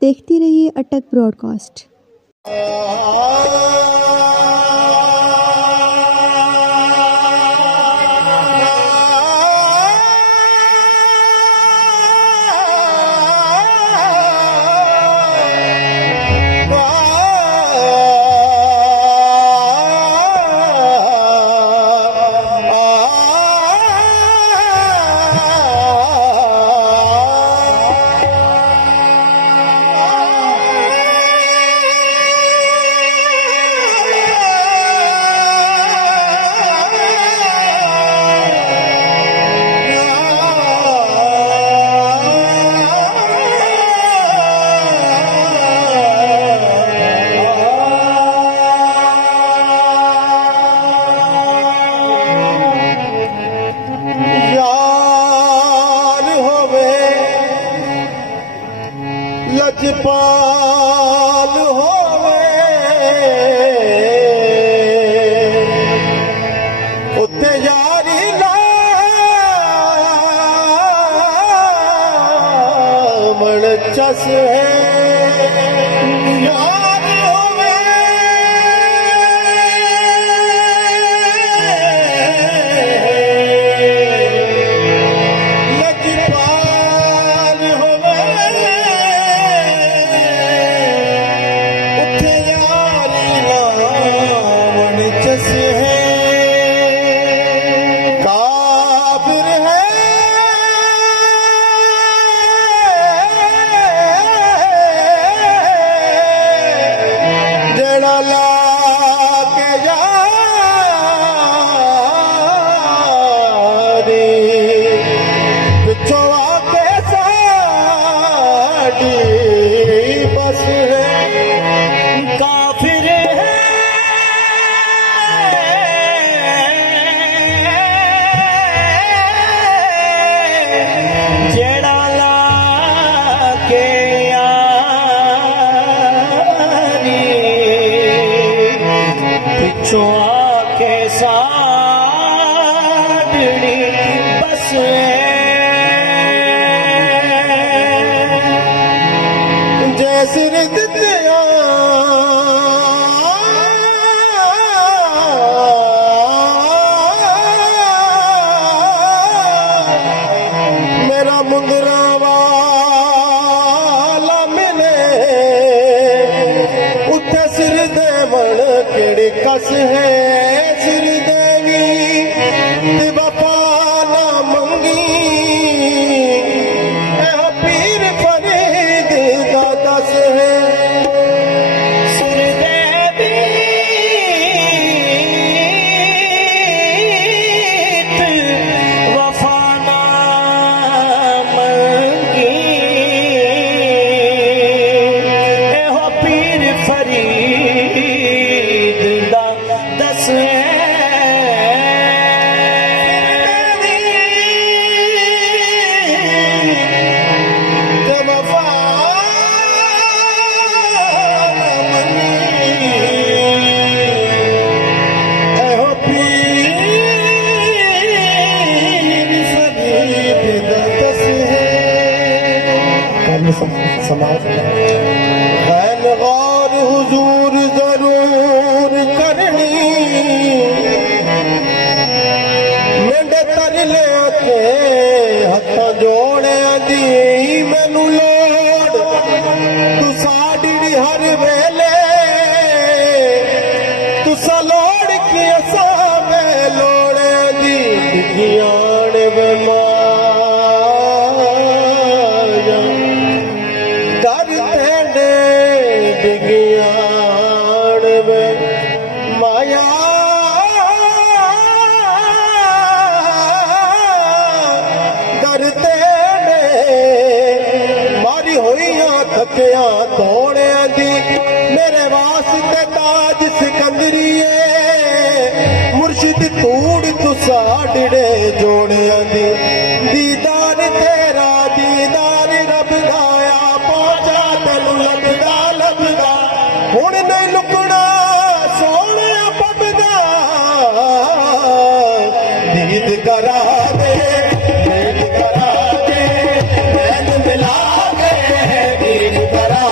देखती रहिए अटक ब्रॉडकास्ट। लजपाल होवे उत्ते यारी लामण चस है। यार होवे लजपाल होवे बस काफिर है जेड़ा ला के यारी पिछों आके साडनी बस सिर दिया मेरा मुंदरा वाला मिले उठे सिर देवण केड़ी कस है। सिर देवी वफा ना मंगी पीर फरीद दा दस है। सिर देवी वफा ना मंगी एहो पीर फरीद दा दस है। खैन गौर हुजूर जरूर करनी मेंढे तरले ते हथ जोड़े दी मैनू लोड़ तुसा डिड़ी हर वेले तुसा लोड़ की असा में लोड़े दी डिगियाण वे माया डरते ने मारी होइया थकिया तोड़े दी मेरे वास्ते ताज सिकंदरिए मुर्शिद तूड़ तुसा डिड़े जोड़े दी दीदार तेरा दीदार रब दाया पहुंचा तेनू लभदा लभदा हुण नहीं लुकना सोने पबदा दीद करा दे मैनू मिला के दीद करा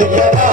ईद करा